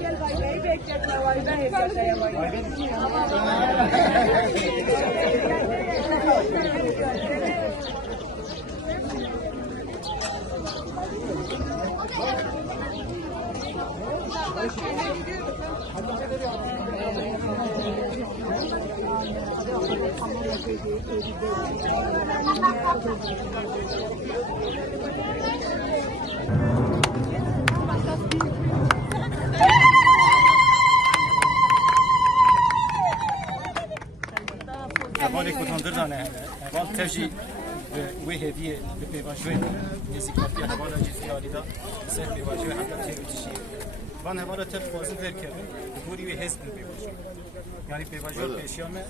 Gel vay bekletme vay ben yaşayayım vay. Evalê kutandiran e eval tevjî wê hêdiyê bi pêvajoyê nêzîkatiya hevala cî ziyadî da ser pêvajoyê heta têvîtişî van hevala tev xwazin verkevin bi gorî wê hêz bin pêvajoyê yani pêvajor pêşiya me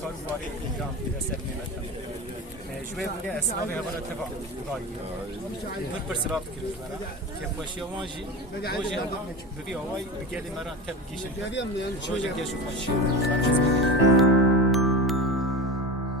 kar warê îran bide ser mêmetem ji wê bûyê esnavê hevala teva gayî bir pirsirav dikirin kevxweşiya wan jî rojê bi vî awayî bi gelê me re tev gîşin rojekê ji xweşî